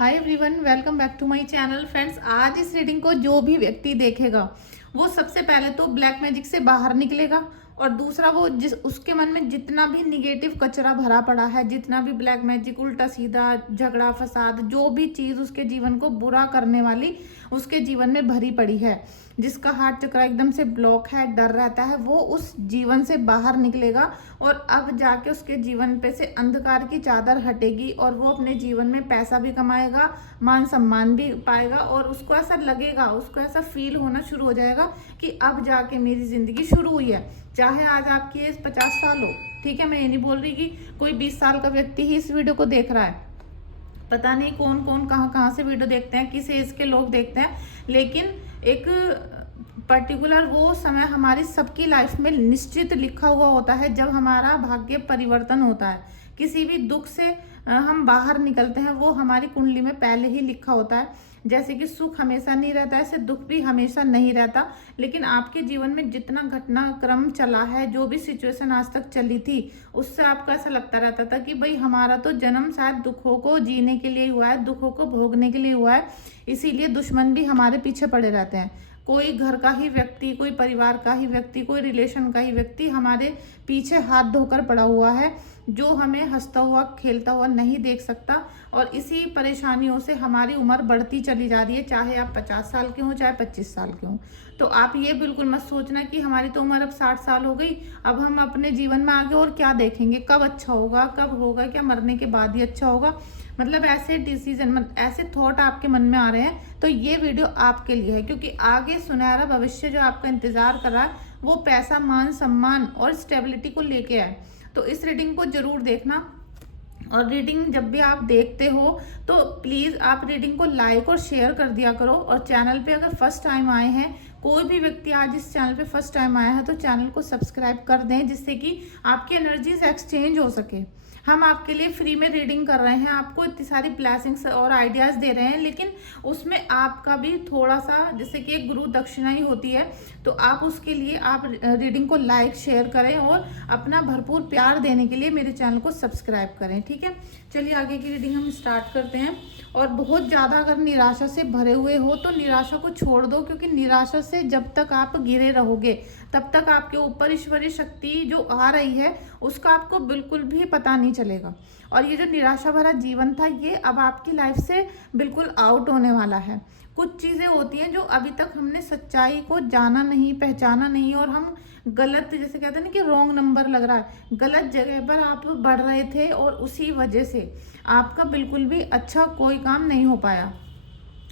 Hi everyone, welcome back to my channel. Friends, आज इस reading को जो भी व्यक्ति देखेगा वो सबसे पहले तो ब्लैक मैजिक से बाहर निकलेगा और दूसरा वो जिस उसके मन में जितना भी निगेटिव कचरा भरा पड़ा है, जितना भी ब्लैक मैजिक, उल्टा सीधा झगड़ा फसाद, जो भी चीज़ उसके जीवन को बुरा करने वाली उसके जीवन में भरी पड़ी है, जिसका हार्ट चक्र एकदम से ब्लॉक है, डर रहता है, वो उस जीवन से बाहर निकलेगा और अब जाके उसके जीवन पे से अंधकार की चादर हटेगी और वो अपने जीवन में पैसा भी कमाएगा, मान सम्मान भी पाएगा और उसको ऐसा लगेगा, उसको ऐसा फील होना शुरू हो जाएगा कि अब जाके मेरी जिंदगी शुरू हुई है। चाहे आज आपकी एज 50 साल हो, ठीक है, मैं ये नहीं बोल रही कि कोई 20 साल का व्यक्ति ही इस वीडियो को देख रहा है। पता नहीं कौन कौन कहाँ से वीडियो देखते हैं, किस एज के लोग देखते हैं, लेकिन एक पर्टिकुलर वो समय हमारी सबकी लाइफ में निश्चित लिखा हुआ होता है जब हमारा भाग्य परिवर्तन होता है। किसी भी दुख से हम बाहर निकलते हैं, वो हमारी कुंडली में पहले ही लिखा होता है। जैसे कि सुख हमेशा नहीं रहता, ऐसे दुख भी हमेशा नहीं रहता। लेकिन आपके जीवन में जितना घटनाक्रम चला है, जो भी सिचुएशन आज तक चली थी, उससे आपको ऐसा लगता रहता था कि भाई हमारा तो जन्म शायद दुखों को जीने के लिए हुआ है, दुखों को भोगने के लिए हुआ है, इसीलिए दुश्मन भी हमारे पीछे पड़े रहते हैं। कोई घर का ही व्यक्ति, कोई परिवार का ही व्यक्ति, कोई रिलेशन का ही व्यक्ति हमारे पीछे हाथ धोकर पड़ा हुआ है, जो हमें हंसता हुआ खेलता हुआ नहीं देख सकता। और इसी परेशानियों से हमारी उम्र बढ़ती चली जा रही है, चाहे आप 50 साल के हों, चाहे 25 साल के हों। तो आप ये बिल्कुल मत सोचना कि हमारी तो उम्र अब 60 साल हो गई, अब हम अपने जीवन में आगे और क्या देखेंगे, कब अच्छा होगा, कब होगा, क्या मरने के बाद ही अच्छा होगा। मतलब ऐसे डिसीजन, ऐसे थॉट आपके मन में आ रहे हैं, तो ये वीडियो आपके लिए है, क्योंकि आगे सुनहरा भविष्य जो आपका इंतजार कर रहा है वो पैसा, मान सम्मान और स्टेबिलिटी को लेके आए। तो इस रीडिंग को जरूर देखना। और रीडिंग जब भी आप देखते हो तो प्लीज़ आप रीडिंग को लाइक और शेयर कर दिया करो। और चैनल पे अगर फर्स्ट टाइम आए हैं, कोई भी व्यक्ति आज इस चैनल पे फर्स्ट टाइम आया है, तो चैनल को सब्सक्राइब कर दें, जिससे कि आपकी एनर्जीज एक्सचेंज हो सके। हम आपके लिए फ्री में रीडिंग कर रहे हैं, आपको इतनी सारी ब्लेसिंग्स और आइडियाज़ दे रहे हैं, लेकिन उसमें आपका भी थोड़ा सा, जैसे कि एक गुरु दक्षिणा ही होती है, तो आप उसके लिए आप रीडिंग को लाइक शेयर करें और अपना भरपूर प्यार देने के लिए मेरे चैनल को सब्सक्राइब करें, ठीक है। चलिए आगे की रीडिंग हम स्टार्ट करते हैं। और बहुत ज़्यादा अगर निराशा से भरे हुए हो तो निराशा को छोड़ दो, क्योंकि निराशा से जब तक आप घिरे रहोगे तब तक आपके ऊपर ईश्वरीय शक्ति जो आ रही है उसका आपको बिल्कुल भी पता नहीं चलेगा। और ये जो निराशा भरा जीवन था, ये अब आपकी लाइफ से बिल्कुल आउट होने वाला है। कुछ चीज़ें होती हैं जो अभी तक हमने सच्चाई को जाना नहीं, पहचाना नहीं, और हम गलत, जैसे कहते हैं ना कि रॉन्ग नंबर लग रहा है, गलत जगह पर आप बढ़ रहे थे और उसी वजह से आपका बिल्कुल भी अच्छा कोई काम नहीं हो पाया।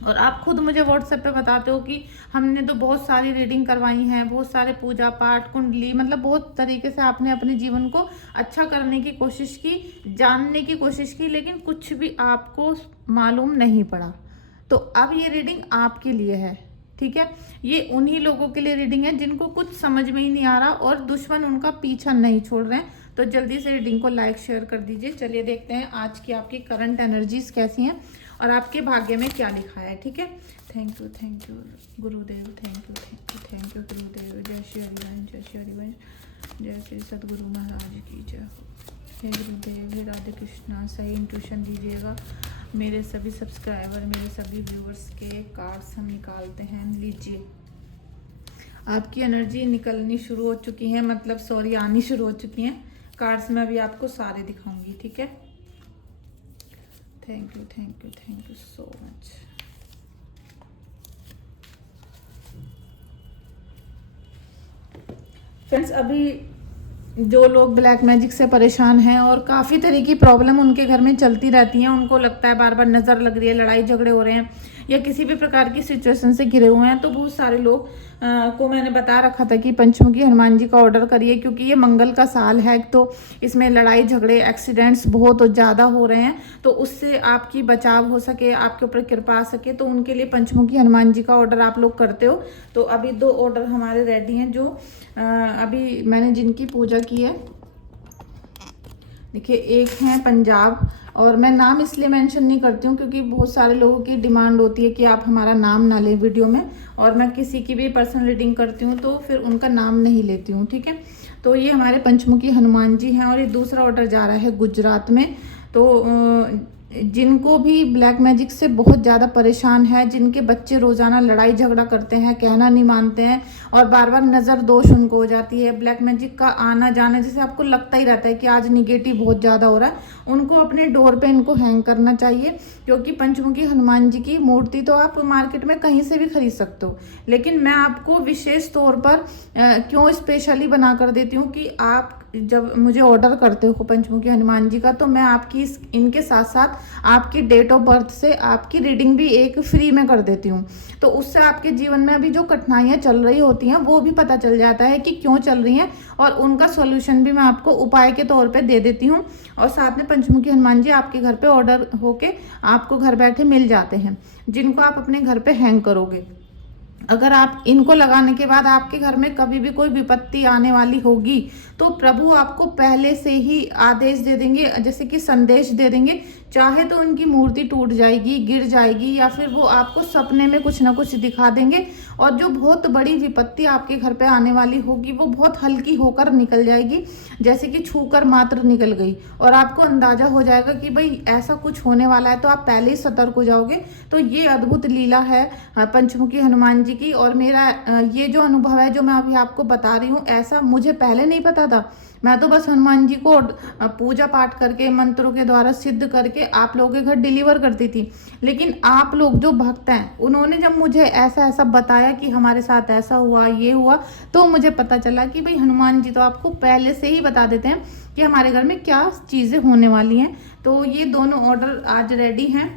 और आप खुद मुझे व्हाट्सएप पे बताते हो कि हमने तो बहुत सारी रीडिंग करवाई हैं, बहुत सारे पूजा पाठ, कुंडली, मतलब बहुत तरीके से आपने अपने जीवन को अच्छा करने की कोशिश की, जानने की कोशिश की, लेकिन कुछ भी आपको मालूम नहीं पड़ा। तो अब ये रीडिंग आपके लिए है, ठीक है। ये उन्हीं लोगों के लिए रीडिंग है जिनको कुछ समझ में ही नहीं आ रहा और दुश्मन उनका पीछा नहीं छोड़ रहे हैं। तो जल्दी से रीडिंग को लाइक शेयर कर दीजिए। चलिए देखते हैं आज की आपकी करंट एनर्जीज कैसी हैं और आपके भाग्य में क्या लिखा है, ठीक है। Thank you Gurudev, thank you गुरुदेव। जय श्री हरिवंश, जय श्री हरिवंश, जय श्री सदगुरु महाराज की जय। हे गुरुदेव, हे राधे कृष्णा, सही इंट्यूशन दीजिएगा। मेरे सभी सब्सक्राइबर, मेरे सभी व्यूअर्स के कार्ड्स हम निकालते हैं, लीजिए। आपकी एनर्जी निकलनी शुरू हो चुकी है, मतलब सॉरी, आनी शुरू हो चुकी हैं कार्ड्स। मैं अभी आपको सारे दिखाऊंगी, ठीक है। Thank you so much. Friends, अभी जो लोग ब्लैक मैजिक से परेशान हैं और काफ़ी तरह की प्रॉब्लम उनके घर में चलती रहती हैं, उनको लगता है बार बार नज़र लग रही है, लड़ाई झगड़े हो रहे हैं या किसी भी प्रकार की सिचुएशन से घिरे हुए हैं, तो बहुत सारे लोग को मैंने बता रखा था कि पंचमुखी हनुमान जी का ऑर्डर करिए, क्योंकि ये मंगल का साल है, तो इसमें लड़ाई झगड़े, एक्सीडेंट्स बहुत ज़्यादा हो रहे हैं। तो उससे आपकी बचाव हो सके, आपके ऊपर कृपा आ सके, तो उनके लिए पंचमुखी हनुमान जी का ऑर्डर आप लोग करते हो। तो अभी 2 ऑर्डर हमारे रेडी हैं, जो अभी मैंने जिनकी पूजा की है। देखिए, एक है पंजाब, और मैं नाम इसलिए मेंशन नहीं करती हूँ क्योंकि बहुत सारे लोगों की डिमांड होती है कि आप हमारा नाम ना लें वीडियो में, और मैं किसी की भी पर्सनल रीडिंग करती हूँ तो फिर उनका नाम नहीं लेती हूँ, ठीक है। तो ये हमारे पंचमुखी हनुमान जी हैं। और ये दूसरा ऑर्डर जा रहा है गुजरात में। तो जिनको भी ब्लैक मैजिक से बहुत ज़्यादा परेशान है, जिनके बच्चे रोज़ाना लड़ाई झगड़ा करते हैं, कहना नहीं मानते हैं और बार बार नज़र दोष उनको हो जाती है, ब्लैक मैजिक का आना जाना जैसे आपको लगता ही रहता है कि आज निगेटिव बहुत ज़्यादा हो रहा है, उनको अपने डोर पे इनको हैंग करना चाहिए। क्योंकि पंचमुखी हनुमान जी की मूर्ति तो आप मार्केट में कहीं से भी खरीद सकते हो, लेकिन मैं आपको विशेष तौर पर क्यों स्पेशली बना कर देती हूँ कि आप जब मुझे ऑर्डर करते हो पंचमुखी हनुमान जी का, तो मैं आपकी इनके साथ साथ आपकी डेट ऑफ बर्थ से आपकी रीडिंग भी एक फ्री में कर देती हूँ। तो उससे आपके जीवन में अभी जो कठिनाइयाँ चल रही होती हैं वो भी पता चल जाता है कि क्यों चल रही हैं, और उनका सॉल्यूशन भी मैं आपको उपाय के तौर पे दे देती हूँ। और साथ में पंचमुखी हनुमान जी आपके घर पे ऑर्डर होके आपको घर बैठे मिल जाते हैं, जिनको आप अपने घर पे हैंग करोगे। अगर आप इनको लगाने के बाद आपके घर में कभी भी कोई विपत्ति आने वाली होगी तो प्रभु आपको पहले से ही आदेश दे देंगे, जैसे कि संदेश दे देंगे। चाहे तो उनकी मूर्ति टूट जाएगी, गिर जाएगी, या फिर वो आपको सपने में कुछ ना कुछ दिखा देंगे, और जो बहुत बड़ी विपत्ति आपके घर पे आने वाली होगी वो बहुत हल्की होकर निकल जाएगी, जैसे कि छूकर मात्र निकल गई, और आपको अंदाजा हो जाएगा कि भाई ऐसा कुछ होने वाला है, तो आप पहले ही सतर्क हो जाओगे। तो ये अद्भुत लीला है पंचमुखी हनुमान जी की। और मेरा ये जो अनुभव है जो मैं अभी आपको बता रही हूँ, ऐसा मुझे पहले नहीं पता था। मैं तो बस हनुमान जी को पूजा पाठ करके मंत्रों के द्वारा सिद्ध करके आप लोगों के घर डिलीवर करती थी। लेकिन आप लोग जो भक्त हैं, उन्होंने जब मुझे ऐसा ऐसा बताया कि हमारे साथ ऐसा हुआ, ये हुआ, तो मुझे पता चला कि भाई हनुमान जी तो आपको पहले से ही बता देते हैं कि हमारे घर में क्या चीज़ें होने वाली हैं। तो ये दोनों ऑर्डर आज रेडी हैं।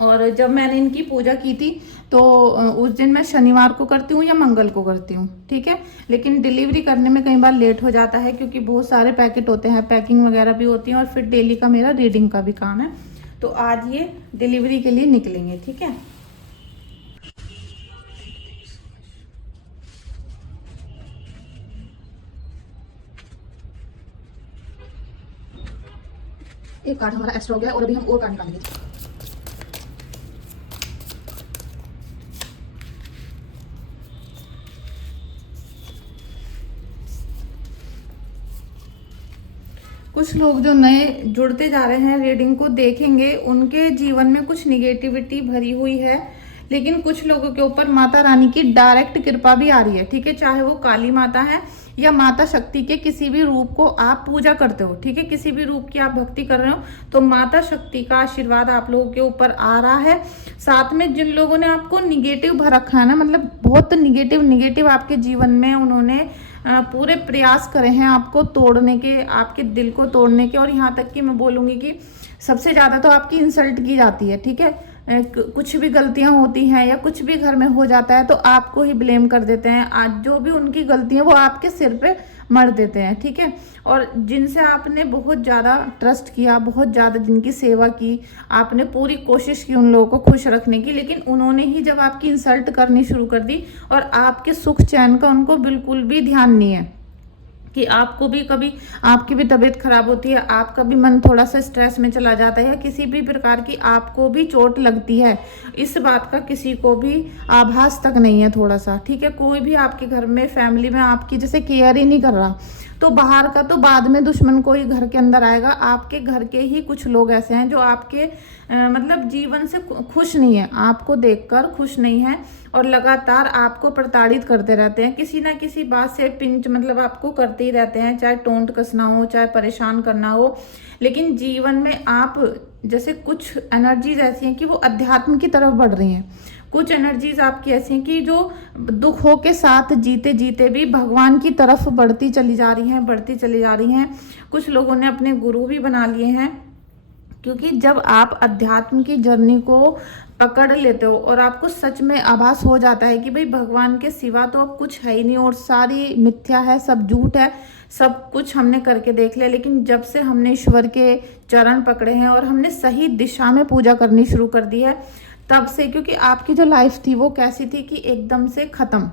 और जब मैंने इनकी पूजा की थी तो उस दिन मैं शनिवार को करती हूँ या मंगल को करती हूँ, ठीक है। लेकिन डिलीवरी करने में कई बार लेट हो जाता है, क्योंकि बहुत सारे पैकेट होते हैं, पैकिंग वगैरह भी होती है, और फिर डेली का मेरा रीडिंग का भी काम है। तो आज ये डिलीवरी के लिए निकलेंगे, ठीक है। एक कार्ड हमारा एक्स्ट्रा हो गया और अभी हम और कार्ड निकालेंगे। कुछ लोग जो नए जुड़ते जा रहे हैं, रीडिंग को देखेंगे, उनके जीवन में कुछ निगेटिविटी भरी हुई है, लेकिन कुछ लोगों के ऊपर माता रानी की डायरेक्ट कृपा भी आ रही है, ठीक है। चाहे वो काली माता है या माता शक्ति के किसी भी रूप को आप पूजा करते हो, ठीक है, किसी भी रूप की आप भक्ति कर रहे हो, तो माता शक्ति का आशीर्वाद आप लोगों के ऊपर आ रहा है। साथ में जिन लोगों ने आपको निगेटिव भर रखा है ना, मतलब बहुत निगेटिव आपके जीवन में उन्होंने पूरे प्रयास करे हैं आपको तोड़ने के, आपके दिल को तोड़ने के, और यहाँ तक कि मैं बोलूँगी कि सबसे ज़्यादा तो आपकी इंसल्ट की जाती है, ठीक है। कुछ भी गलतियां होती हैं या कुछ भी घर में हो जाता है तो आपको ही ब्लेम कर देते हैं। आज जो भी उनकी गलतियां वो आपके सिर पे मर देते हैं, ठीक है। और जिनसे आपने बहुत ज़्यादा ट्रस्ट किया, बहुत ज़्यादा जिनकी सेवा की, आपने पूरी कोशिश की उन लोगों को खुश रखने की, लेकिन उन्होंने ही जब आपकी इंसल्ट करनी शुरू कर दी, और आपके सुख चैन का उनको बिल्कुल भी ध्यान नहीं है कि आपको भी कभी आपकी भी तबीयत खराब होती है, आपका भी मन थोड़ा सा स्ट्रेस में चला जाता है, या किसी भी प्रकार की आपको भी चोट लगती है, इस बात का किसी को भी आभास तक नहीं है थोड़ा सा, ठीक है। कोई भी आपके घर में फैमिली में आपकी जैसे केयर ही नहीं कर रहा, तो बाहर का तो बाद में दुश्मन कोई घर के अंदर आएगा। आपके घर के ही कुछ लोग ऐसे हैं जो आपके मतलब जीवन से खुश नहीं है, आपको देखकर खुश नहीं है, और लगातार आपको प्रताड़ित करते रहते हैं, किसी ना किसी बात से पिंच मतलब आपको करते ही रहते हैं, चाहे टोंट कसना हो, चाहे परेशान करना हो। लेकिन जीवन में आप जैसे कुछ एनर्जीज ऐसी हैं कि वो अध्यात्म की तरफ बढ़ रही हैं, कुछ एनर्जीज आपकी ऐसी हैं कि जो दुखों के साथ जीते जीते भी भगवान की तरफ बढ़ती चली जा रही हैं। कुछ लोगों ने अपने गुरु भी बना लिए हैं, क्योंकि जब आप अध्यात्म की जर्नी को पकड़ लेते हो और आपको सच में आभास हो जाता है कि भाई भगवान के सिवा तो अब कुछ है ही नहीं, और सारी मिथ्या है, सब झूठ है, सब कुछ हमने करके देख लिया, लेकिन जब से हमने ईश्वर के चरण पकड़े हैं और हमने सही दिशा में पूजा करनी शुरू कर दी है, तब से, क्योंकि आपकी जो लाइफ थी वो कैसी थी कि एकदम से ख़त्म,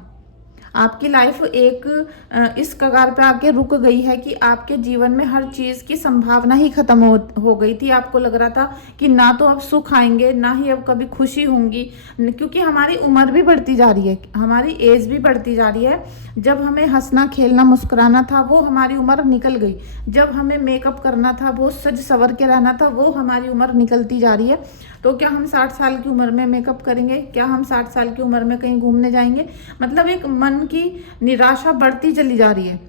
आपकी लाइफ एक इस कगार पे आके रुक गई है कि आपके जीवन में हर चीज़ की संभावना ही खत्म हो गई थी। आपको लग रहा था कि ना तो अब सुख आएंगे, ना ही अब कभी खुशी होंगी, क्योंकि हमारी उम्र भी बढ़ती जा रही है, हमारी एज भी बढ़ती जा रही है। जब हमें हंसना खेलना मुस्कुराना था वो हमारी उम्र निकल गई, जब हमें मेकअप करना था, वो सज सवर के रहना था, वो हमारी उम्र निकलती जा रही है। तो क्या हम 60 साल की उम्र में मेकअप करेंगे? क्या हम 60 साल की उम्र में कहीं घूमने जाएंगे? मतलब एक मन की निराशा बढ़ती चली जा रही है।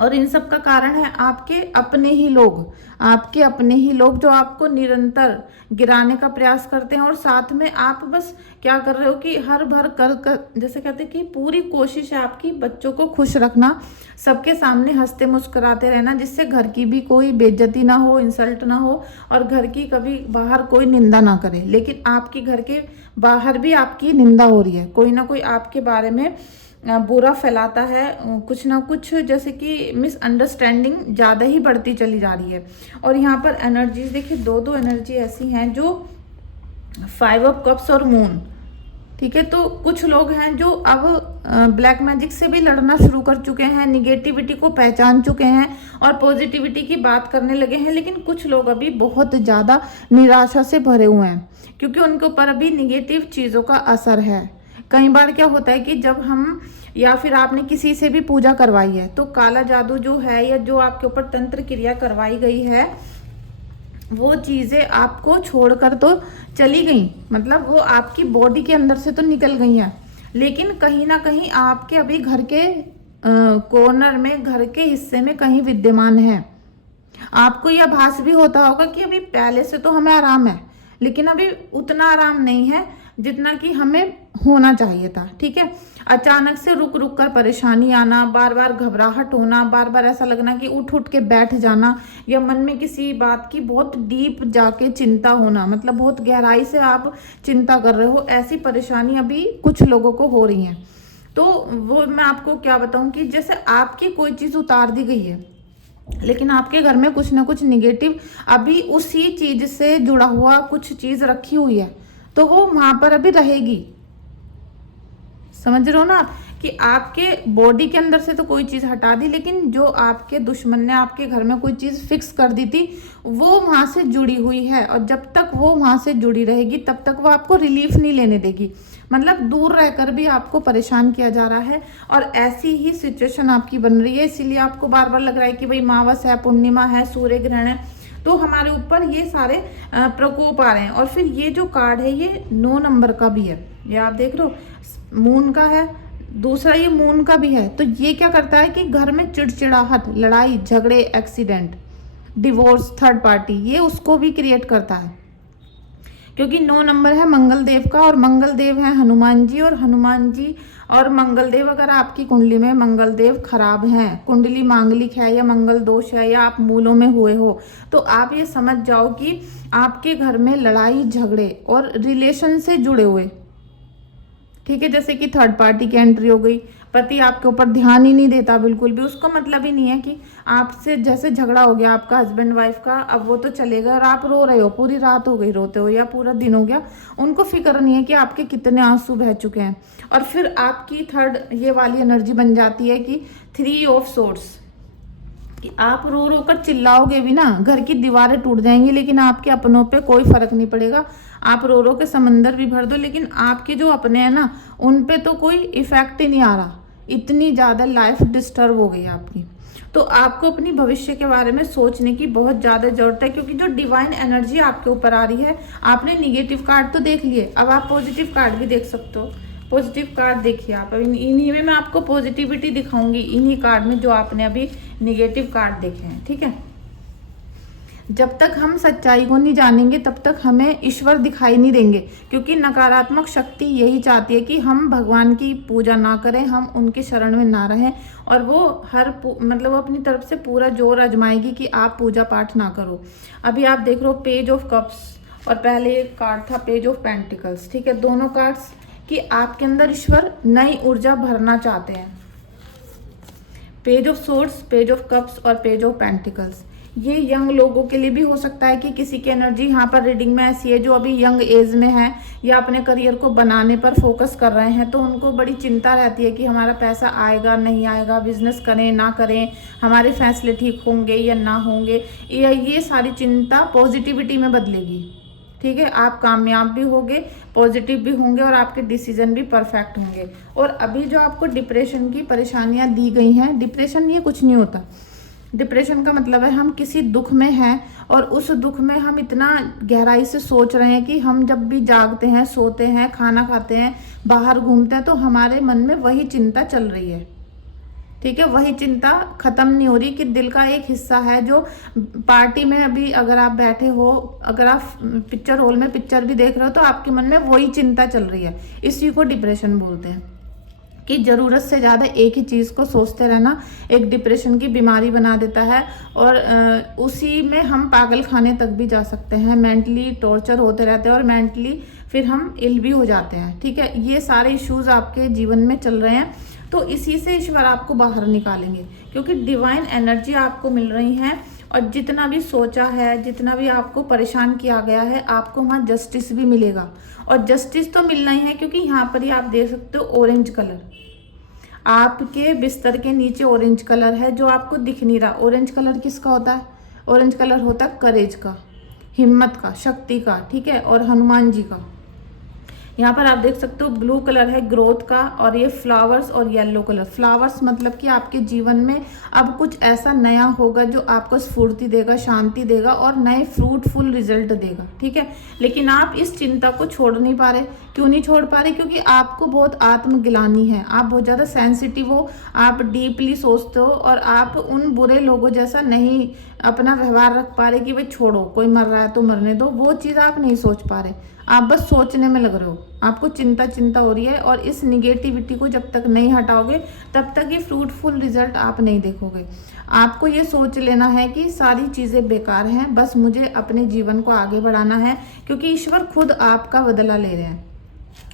और इन सब का कारण है आपके अपने ही लोग, आपके अपने ही लोग जो आपको निरंतर गिराने का प्रयास करते हैं। और साथ में आप बस क्या कर रहे हो कि हर भर कर जैसे कहते हैं कि पूरी कोशिश है आपकी बच्चों को खुश रखना, सबके सामने हंसते मुस्कुराते रहना, जिससे घर की भी कोई बेइज्जती ना हो, इंसल्ट ना हो, और घर की कभी बाहर कोई निंदा ना करे। लेकिन आपके घर के बाहर भी आपकी निंदा हो रही है, कोई ना कोई आपके बारे में बुरा फैलाता है, कुछ ना कुछ, जैसे कि मिसअंडरस्टैंडिंग ज़्यादा ही बढ़ती चली जा रही है। और यहाँ पर एनर्जीज देखिए, दो एनर्जी ऐसी हैं जो 5 ऑफ कप्स और मून, ठीक है। तो कुछ लोग हैं जो अब ब्लैक मैजिक से भी लड़ना शुरू कर चुके हैं, निगेटिविटी को पहचान चुके हैं और पॉजिटिविटी की बात करने लगे हैं। लेकिन कुछ लोग अभी बहुत ज़्यादा निराशा से भरे हुए हैं, क्योंकि उनके ऊपर अभी निगेटिव चीज़ों का असर है। कई बार क्या होता है कि जब हम या फिर आपने किसी से भी पूजा करवाई है, तो काला जादू जो है या जो आपके ऊपर तंत्र क्रिया करवाई गई है, वो चीज़ें आपको छोड़कर तो चली गई, मतलब वो आपकी बॉडी के अंदर से तो निकल गई हैं, लेकिन कहीं ना कहीं आपके अभी घर के कॉर्नर में, घर के हिस्से में कहीं विद्यमान है। आपको यह आभास भी होता होगा कि अभी पहले से तो हमें आराम है, लेकिन अभी उतना आराम नहीं है जितना कि हमें होना चाहिए था, ठीक है। अचानक से रुक रुक कर परेशानी आना, बार बार घबराहट होना, बार बार ऐसा लगना कि उठ उठ के बैठ जाना, या मन में किसी बात की बहुत डीप जाके चिंता होना, मतलब बहुत गहराई से आप चिंता कर रहे हो, ऐसी परेशानी अभी कुछ लोगों को हो रही है। तो वो मैं आपको क्या बताऊं कि जैसे आपकी कोई चीज़ उतार दी गई है, लेकिन आपके घर में कुछ ना कुछ निगेटिव अभी उसी चीज से जुड़ा हुआ कुछ चीज रखी हुई है, तो वो वहां पर अभी रहेगी। समझ रहे हो ना कि आपके बॉडी के अंदर से तो कोई चीज हटा दी, लेकिन जो आपके दुश्मन ने आपके घर में कोई चीज फिक्स कर दी थी, वो वहां से जुड़ी हुई है। और जब तक वो वहां से जुड़ी रहेगी तब तक वो आपको रिलीफ नहीं लेने देगी, मतलब दूर रहकर भी आपको परेशान किया जा रहा है। और ऐसी ही सिचुएशन आपकी बन रही है, इसीलिए आपको बार बार लग रहा है कि भाई मावस है, पूर्णिमा है, सूर्य ग्रहण है, तो हमारे ऊपर ये सारे प्रकोप आ रहे हैं। और फिर ये जो कार्ड है ये 9 नंबर का भी है, ये आप देख रहे हो, मून का है, दूसरा ये मून का भी है। तो ये क्या करता है कि घर में चिड़चिड़ाहट, लड़ाई झगड़े, एक्सीडेंट, डिवोर्स, थर्ड पार्टी, ये उसको भी क्रिएट करता है, क्योंकि 9 नंबर है मंगल देव का, और मंगल देव है हनुमान जी। और हनुमान जी और मंगल देव, अगर आपकी कुंडली में मंगल देव खराब हैं, कुंडली मांगलिक है या मंगल दोष है, या आप मूलों में हुए हो, तो आप ये समझ जाओ कि आपके घर में लड़ाई झगड़े और रिलेशन से जुड़े हुए, ठीक है, जैसे कि थर्ड पार्टी की एंट्री हो गई, पति आपके ऊपर ध्यान ही नहीं देता बिल्कुल भी, उसको मतलब ही नहीं है कि आपसे, जैसे झगड़ा हो गया आपका हस्बैंड वाइफ का, अब वो तो चलेगा और आप रो रहे हो, पूरी रात हो गई रोते हो या पूरा दिन हो गया, उनको फिक्र नहीं है कि आपके कितने आंसू बह चुके हैं। और फिर आपकी थर्ड ये वाली एनर्जी बन जाती है कि 3 ऑफ सोर्ड्स, कि आप रो रो कर चिल्लाओगे भी ना, घर की दीवारें टूट जाएंगी, लेकिन आपके अपनों पे कोई फर्क नहीं पड़ेगा। आप रो रो के समंदर भी भर दो, लेकिन आपके जो अपने हैं ना, उन पे तो कोई इफेक्ट ही नहीं आ रहा, इतनी ज़्यादा लाइफ डिस्टर्ब हो गई आपकी। तो आपको अपनी भविष्य के बारे में सोचने की बहुत ज़्यादा ज़रूरत है, क्योंकि जो डिवाइन एनर्जी आपके ऊपर आ रही है, आपने निगेटिव कार्ड तो देख लिए, अब आप पॉजिटिव कार्ड भी देख सकते हो। पॉजिटिव कार्ड देखिए आप, इन्हीं में मैं आपको पॉजिटिविटी दिखाऊंगी, इन्हीं कार्ड में जो आपने अभी निगेटिव कार्ड देखे हैं, ठीक है। जब तक हम सच्चाई को नहीं जानेंगे तब तक हमें ईश्वर दिखाई नहीं देंगे, क्योंकि नकारात्मक शक्ति यही चाहती है कि हम भगवान की पूजा ना करें, हम उनके शरण में ना रहें, और वो मतलब अपनी तरफ से पूरा जोर आजमाएगी कि आप पूजा पाठ ना करो। अभी आप देख रहे हो पेज ऑफ कप्स, और पहले एक कार्ड था पेज ऑफ पेंटिकल्स, ठीक है, दोनों कार्ड्स कि आपके अंदर ईश्वर नई ऊर्जा भरना चाहते हैं। Page of swords, page of cups और पेज ऑफ पेंटिकल्स, ये यंग लोगों के लिए भी हो सकता है कि किसी की एनर्जी यहाँ पर रीडिंग में ऐसी है जो अभी यंग एज में है या अपने करियर को बनाने पर फोकस कर रहे हैं, तो उनको बड़ी चिंता रहती है कि हमारा पैसा आएगा नहीं आएगा, बिजनेस करें ना करें, हमारे फैसले ठीक होंगे या ना होंगे। ये सारी चिंता पॉजिटिविटी में बदलेगी। ठीक है, आप कामयाब भी होंगे, पॉजिटिव भी होंगे और आपके डिसीजन भी परफेक्ट होंगे। और अभी जो आपको डिप्रेशन की परेशानियां दी गई हैं, डिप्रेशन ये कुछ नहीं होता। डिप्रेशन का मतलब है हम किसी दुख में हैं और उस दुख में हम इतना गहराई से सोच रहे हैं कि हम जब भी जागते हैं, सोते हैं, खाना खाते हैं, बाहर घूमते हैं, तो हमारे मन में वही चिंता चल रही है। ठीक है, वही चिंता खत्म नहीं हो रही कि दिल का एक हिस्सा है जो पार्टी में अभी अगर आप बैठे हो, अगर आप पिक्चर हॉल में पिक्चर भी देख रहे हो, तो आपके मन में वही चिंता चल रही है। इसी को डिप्रेशन बोलते हैं कि ज़रूरत से ज़्यादा एक ही चीज़ को सोचते रहना एक डिप्रेशन की बीमारी बना देता है और उसी में हम पागल खाने तक भी जा सकते हैं, मेंटली टॉर्चर होते रहते हैं और मेंटली फिर हम इल भी हो जाते हैं। ठीक है, ये सारे इश्यूज आपके जीवन में चल रहे हैं, तो इसी से ईश्वर आपको बाहर निकालेंगे क्योंकि डिवाइन एनर्जी आपको मिल रही है और जितना भी सोचा है, जितना भी आपको परेशान किया गया है, आपको वहाँ जस्टिस भी मिलेगा। और जस्टिस तो मिलना ही है क्योंकि यहाँ पर ही आप देख सकते हो ऑरेंज कलर, आपके बिस्तर के नीचे ऑरेंज कलर है जो आपको दिख नहीं रहा। ऑरेंज कलर किसका होता है? ऑरेंज कलर होता है करेज का, हिम्मत का, शक्ति का। ठीक है, और हनुमान जी का। यहाँ पर आप देख सकते हो ब्लू कलर है ग्रोथ का और ये फ्लावर्स और येलो कलर। फ्लावर्स मतलब कि आपके जीवन में अब कुछ ऐसा नया होगा जो आपको स्फूर्ति देगा, शांति देगा और नए फ्रूटफुल रिजल्ट देगा। ठीक है, लेकिन आप इस चिंता को छोड़ नहीं पा रहे। क्यों नहीं छोड़ पा रहे? क्योंकि आपको बहुत आत्मग्लानि है, आप बहुत ज़्यादा सेंसिटिव हो, आप डीपली सोचते हो और आप उन बुरे लोगों जैसा नहीं अपना व्यवहार रख पा रहे कि भाई छोड़ो, कोई मर रहा है तो मरने दो। वो चीज़ आप नहीं सोच पा रहे, आप बस सोचने में लग रहे हो। आपको चिंता हो रही है और इस निगेटिविटी को जब तक नहीं हटाओगे तब तक ये फ्रूटफुल रिजल्ट आप नहीं देखोगे। आपको ये सोच लेना है कि सारी चीज़ें बेकार हैं, बस मुझे अपने जीवन को आगे बढ़ाना है क्योंकि ईश्वर खुद आपका बदला ले रहे हैं।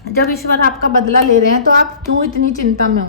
जब ईश्वर आपका बदला ले रहे हैं तो आप क्यों इतनी चिंता में हो?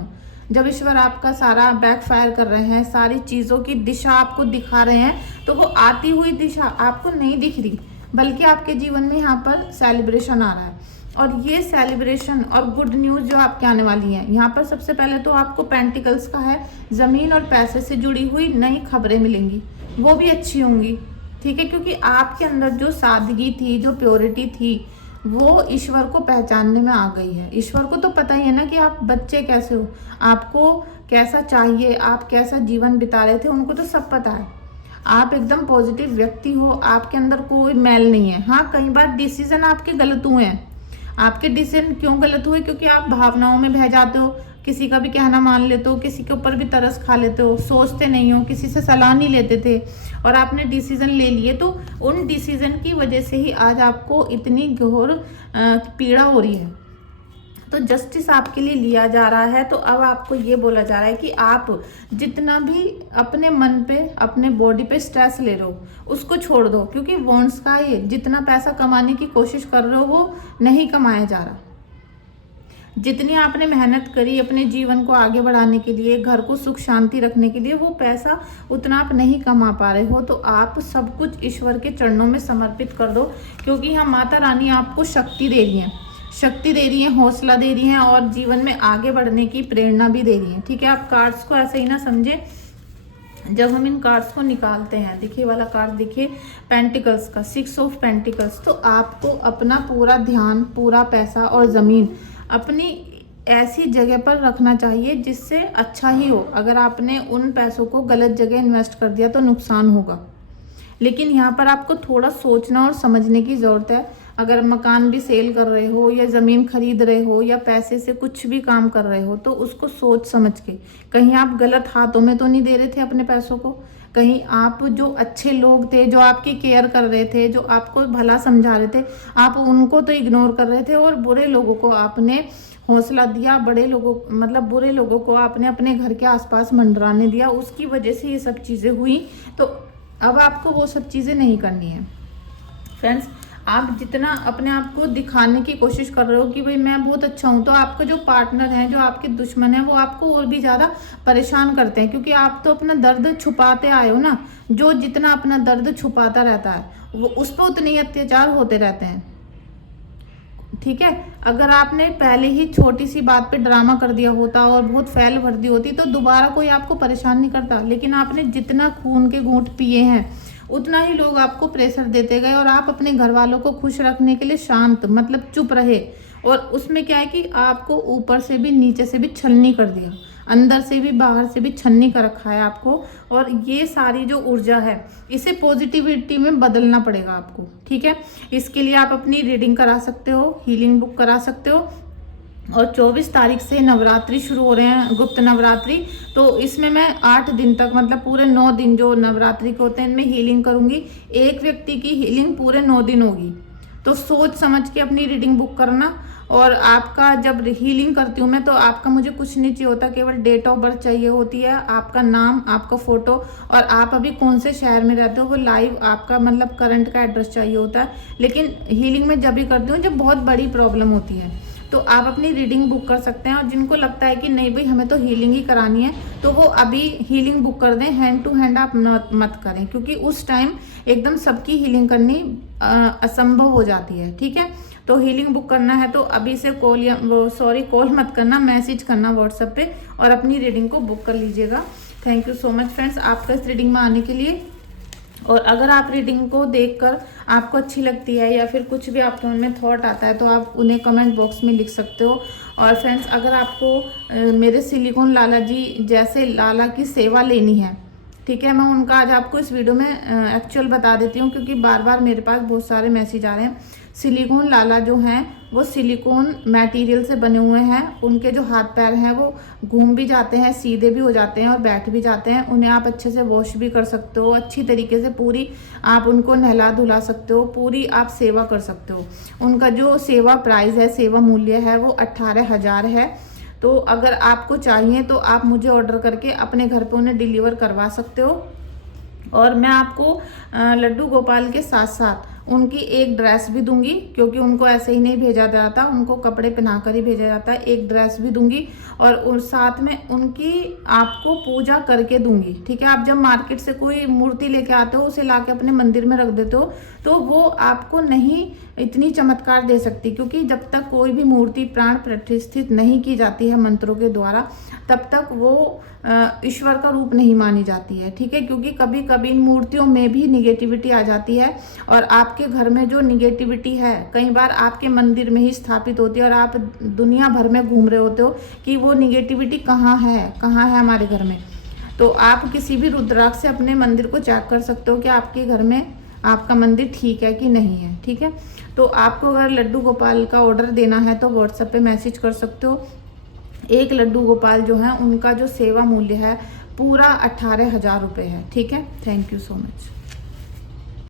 जब ईश्वर आपका सारा बैकफायर कर रहे हैं, सारी चीज़ों की दिशा आपको दिखा रहे हैं, तो वो आती हुई दिशा आपको नहीं दिख रही, बल्कि आपके जीवन में यहाँ पर सेलिब्रेशन आ रहा है। और ये सेलिब्रेशन और गुड न्यूज़ जो आपके आने वाली है, यहाँ पर सबसे पहले तो आपको पेंटिकल्स का है, ज़मीन और पैसे से जुड़ी हुई नई खबरें मिलेंगी, वो भी अच्छी होंगी। ठीक है, क्योंकि आपके अंदर जो सादगी थी, जो प्योरिटी थी, वो ईश्वर को पहचानने में आ गई है। ईश्वर को तो पता ही है ना कि आप बच्चे कैसे हो, आपको कैसा चाहिए, आप कैसा जीवन बिता रहे थे, उनको तो सब पता है। आप एकदम पॉजिटिव व्यक्ति हो, आपके अंदर कोई मैल नहीं है। हाँ, कई बार डिसीजन आपके गलत हुए हैं। आपके डिसीजन क्यों गलत हुए? क्योंकि आप भावनाओं में बह जाते हो, किसी का भी कहना मान लेते हो, किसी के ऊपर भी तरस खा लेते हो, सोचते नहीं हो, किसी से सलाह नहीं लेते थे और आपने डिसीजन ले लिए। तो उन डिसीजन की वजह से ही आज आपको इतनी घोर पीड़ा हो रही है। तो जस्टिस आपके लिए लिया जा रहा है। तो अब आपको ये बोला जा रहा है कि आप जितना भी अपने मन पे, अपने बॉडी पे स्ट्रेस ले रहे हो, उसको छोड़ दो, क्योंकि वॉन्ट्स का ये जितना पैसा कमाने की कोशिश कर रहे हो वो नहीं कमाया जा रहा। जितनी आपने मेहनत करी अपने जीवन को आगे बढ़ाने के लिए, घर को सुख शांति रखने के लिए, वो पैसा उतना आप नहीं कमा पा रहे हो। तो आप सब कुछ ईश्वर के चरणों में समर्पित कर दो, क्योंकि यहाँ माता रानी आपको शक्ति दे रही हैं, शक्ति दे रही हैं, हौसला दे रही हैं और जीवन में आगे बढ़ने की प्रेरणा भी दे रही हैं। ठीक है, आप कार्ड्स को ऐसे ही ना समझे। जब हम इन कार्ड्स को निकालते हैं, देखिए वाला कार्ड देखिए, पेंटिकल्स का 6 ऑफ पेंटिकल्स, तो आपको अपना पूरा ध्यान, पूरा पैसा और ज़मीन अपनी ऐसी जगह पर रखना चाहिए जिससे अच्छा ही हो। अगर आपने उन पैसों को गलत जगह इन्वेस्ट कर दिया तो नुकसान होगा। लेकिन यहाँ पर आपको थोड़ा सोचना और समझने की ज़रूरत है। अगर मकान भी सेल कर रहे हो या ज़मीन खरीद रहे हो या पैसे से कुछ भी काम कर रहे हो, तो उसको सोच समझ के, कहीं आप गलत हाथों में तो नहीं दे रहे थे अपने पैसों को, कहीं आप जो अच्छे लोग थे, जो आपकी केयर कर रहे थे, जो आपको भला समझा रहे थे, आप उनको तो इग्नोर कर रहे थे और बुरे लोगों को आपने हौसला दिया, बड़े लोगों मतलब बुरे लोगों को आपने अपने घर के आसपास मंडराने दिया, उसकी वजह से ये सब चीज़ें हुई। तो अब आपको वो सब चीज़ें नहीं करनी है। फ्रेंड्स, आप जितना अपने आप को दिखाने की कोशिश कर रहे हो कि भाई मैं बहुत अच्छा हूँ, तो आपका जो पार्टनर है, जो आपके दुश्मन है, वो आपको और भी ज़्यादा परेशान करते हैं, क्योंकि आप तो अपना दर्द छुपाते आए हो ना। जो जितना अपना दर्द छुपाता रहता है वो उस पर उतने ही अत्याचार होते रहते हैं। ठीक है, अगर आपने पहले ही छोटी सी बात पे ड्रामा कर दिया होता और बहुत फैल भर दी होती तो दोबारा कोई आपको परेशान नहीं करता। लेकिन आपने जितना खून के घूंट पिए हैं उतना ही लोग आपको प्रेशर देते गए, और आप अपने घर वालों को खुश रखने के लिए शांत मतलब चुप रहे। और उसमें क्या है कि आपको ऊपर से भी नीचे से भी छलनी कर दिया, अंदर से भी बाहर से भी छलनी कर रखा है आपको। और ये सारी जो ऊर्जा है इसे पॉजिटिविटी में बदलना पड़ेगा आपको। ठीक है, इसके लिए आप अपनी रीडिंग करा सकते हो, हीलिंग बुक करा सकते हो। और 24 तारीख से नवरात्रि शुरू हो रहे हैं, गुप्त नवरात्रि। तो इसमें मैं 8 दिन तक मतलब पूरे 9 दिन जो नवरात्रि के होते हैं इनमें हीलिंग करूंगी। एक व्यक्ति की हीलिंग पूरे 9 दिन होगी। तो सोच समझ के अपनी रीडिंग बुक करना। और आपका जब हीलिंग करती हूँ मैं, तो आपका मुझे कुछ नहीं चाहिए होता, केवल डेट ऑफ बर्थ चाहिए होती है, आपका नाम, आपका फोटो, और आप अभी कौन से शहर में रहते हो वो लाइव आपका मतलब करंट का एड्रेस चाहिए होता है। लेकिन हीलिंग में जब भी करती हूँ जब बहुत बड़ी प्रॉब्लम होती है, तो आप अपनी रीडिंग बुक कर सकते हैं। और जिनको लगता है कि नहीं भाई हमें तो हीलिंग ही करानी है, तो वो अभी हीलिंग बुक कर दें। हैंड टू हैंड आप मत करें, क्योंकि उस टाइम एकदम सबकी हीलिंग करनी असंभव हो जाती है। ठीक है, तो हीलिंग बुक करना है तो अभी से कॉल मत करना, मैसेज करना व्हाट्सएप पे और अपनी रीडिंग को बुक कर लीजिएगा। Thank you so much friends आपका इस रीडिंग में आने के लिए। और अगर आप रीडिंग को देखकर आपको अच्छी लगती है या फिर कुछ भी आपके मन में थॉट आता है तो आप उन्हें कमेंट बॉक्स में लिख सकते हो। और फ्रेंड्स अगर आपको मेरे सिलिकॉन लाला जी जैसे लाला की सेवा लेनी है, ठीक है, मैं उनका आज आपको इस वीडियो में एक्चुअल बता देती हूँ, क्योंकि बार बार मेरे पास बहुत सारे मैसेज आ रहे हैं। सिलिकॉन लाला जो हैं वो सिलिकॉन मटेरियल से बने हुए हैं। उनके जो हाथ पैर हैं वो घूम भी जाते हैं, सीधे भी हो जाते हैं और बैठ भी जाते हैं। उन्हें आप अच्छे से वॉश भी कर सकते हो, अच्छी तरीके से पूरी आप उनको नहला धुला सकते हो, पूरी आप सेवा कर सकते हो। उनका जो सेवा प्राइस है, सेवा मूल्य है वो 18,000 है। तो अगर आपको चाहिए तो आप मुझे ऑर्डर करके अपने घर पे उन्हें डिलीवर करवा सकते हो। और मैं आपको लड्डू गोपाल के साथ साथ उनकी एक ड्रेस भी दूंगी, क्योंकि उनको ऐसे ही नहीं भेजा जाता, उनको कपड़े पहनाकर ही भेजा जाता है। एक ड्रेस भी दूंगी और साथ में उनकी आपको पूजा करके दूंगी। ठीक है, आप जब मार्केट से कोई मूर्ति लेके आते हो, उसे लाके अपने मंदिर में रख देते हो, तो वो आपको नहीं इतनी चमत्कार दे सकती, क्योंकि जब तक कोई भी मूर्ति प्राण प्रतिष्ठित नहीं की जाती है मंत्रों के द्वारा, तब तक वो ईश्वर का रूप नहीं मानी जाती है। ठीक है, क्योंकि कभी कभी इन मूर्तियों में भी निगेटिविटी आ जाती है, और आपके घर में जो निगेटिविटी है कई बार आपके मंदिर में ही स्थापित होती है, और आप दुनिया भर में घूम रहे होते हो कि वो निगेटिविटी कहाँ है हमारे घर में। तो आप किसी भी रुद्राक्ष से अपने मंदिर को चेक कर सकते हो कि आपके घर में आपका मंदिर ठीक है कि नहीं है। ठीक है, तो आपको अगर लड्डू गोपाल का ऑर्डर देना है तो व्हाट्सएप पे मैसेज कर सकते हो। एक लड्डू गोपाल जो है उनका जो सेवा मूल्य है पूरा 18,000 रुपये है। ठीक है, थैंक यू सो मच।